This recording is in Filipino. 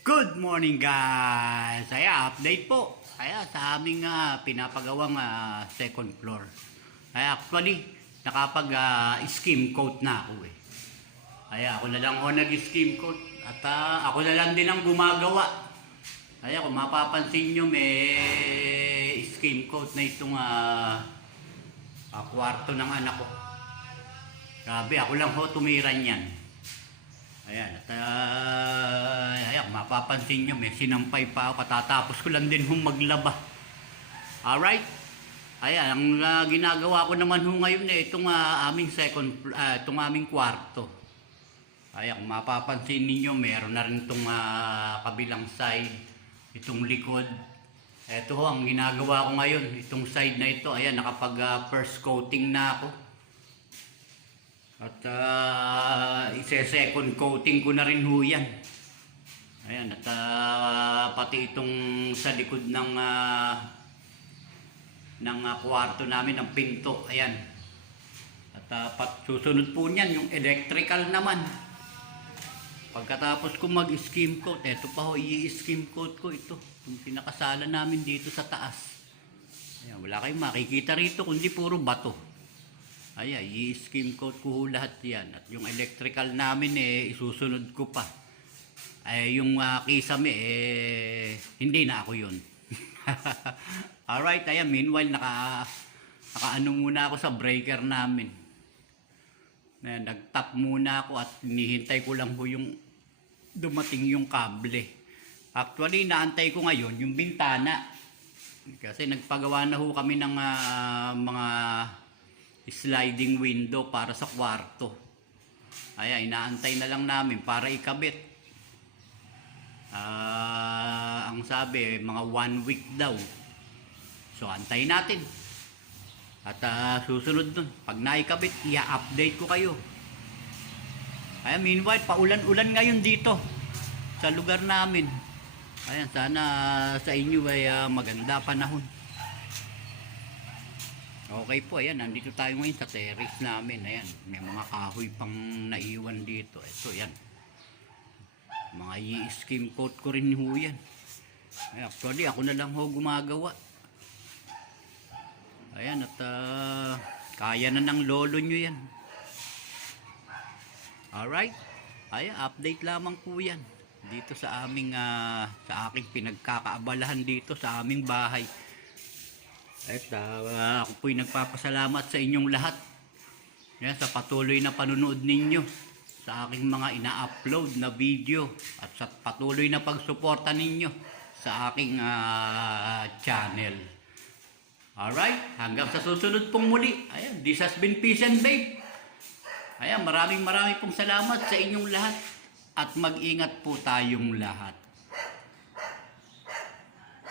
Good morning guys! Kaya update po. Kaya sa aming ah, pinapagawang ah, second floor. Kaya actually, nakapag ah, skim coat na ako eh. Kaya ako na lang ako nag-skim coat. At ah, ako na lang din ang gumagawa. Kaya kung mapapansin nyo, may skim coat na itong ah, ah, kwarto ng anak ko. Grabe, ako lang ho tumira niyan. Ayan, at uh, mapapansin nyo, may sinampay pa ako, katatapos ko lang din hong maglaba. Alright? Ayan, ang uh, ginagawa ko naman ho ngayon eh, itong uh, aming second, ah, itong aming kwarto. Ayan, kung mapapansin ninyo, meron na rin itong ah, kabilang side, itong likod. Ito ho, ang ginagawa ko ngayon, itong side na ito, ayan, nakapag ah, first coating na ako. At uh, ise-second coating ko na rin ho yan. Ayan, at ah, pati itong sa likod ng ah, ng ah, kwarto namin, ng pinto, ayan. At ah, pat, susunod po niyan, yung electrical naman. Pagkatapos ko mag-skim coat, eto pa ho, i-skim coat ko ito. Yung pinakasala namin dito sa taas. Ayan, wala kayong makikita rito, kundi puro bato. Ayan, i-skim coat ko lahat yan. At yung electrical namin eh, isusunod ko pa. Eh, yung uh, kisame eh, hindi na ako yun. Alright, ayan, meanwhile, naka, nakaano muna ako sa breaker namin. Na, nag-tap muna ako at hinihintay ko lang po yung dumating yung kable. Actually, naantay ko ngayon yung bintana. Kasi nagpagawa na ho kami ng ah, mga sliding window para sa kwarto. Ayan, inaantay na lang namin para ikabit. Ah, ang sabi, mga one week daw. So, antayin natin. At ah, susunod dun, pag naikabit, i-update ko kayo. Ayan, meanwhile, paulan-ulan ngayon dito sa lugar namin. Ayan, sana sa inyo ay ah, maganda panahon. Okay po, ayan, nandito tayo ngayon sa terrace namin. Ayan, may mga kahoy pang naiwan dito. Ito, ayan. Mga i-skim coat ko rin ho yan. Ay, actually, ako na lang ho gumagawa. Ayan, at ah, kaya na ng lolo nyo yan. Alright? Ayan, update lamang po yan. Dito sa aming, ah, sa aking pinagkakaabalahan dito sa aming bahay. At ah, ako po'y nagpapasalamat sa inyong lahat. Yan, sa patuloy na panunood ninyo sa aking mga ina-upload na video at sa patuloy na pagsuporta ninyo sa aking ah, channel. Alright, hanggang sa susunod pong muli. Ayan, this has been Peace and Babe. Ayan, maraming maraming pong salamat sa inyong lahat at mag-ingat po tayong lahat.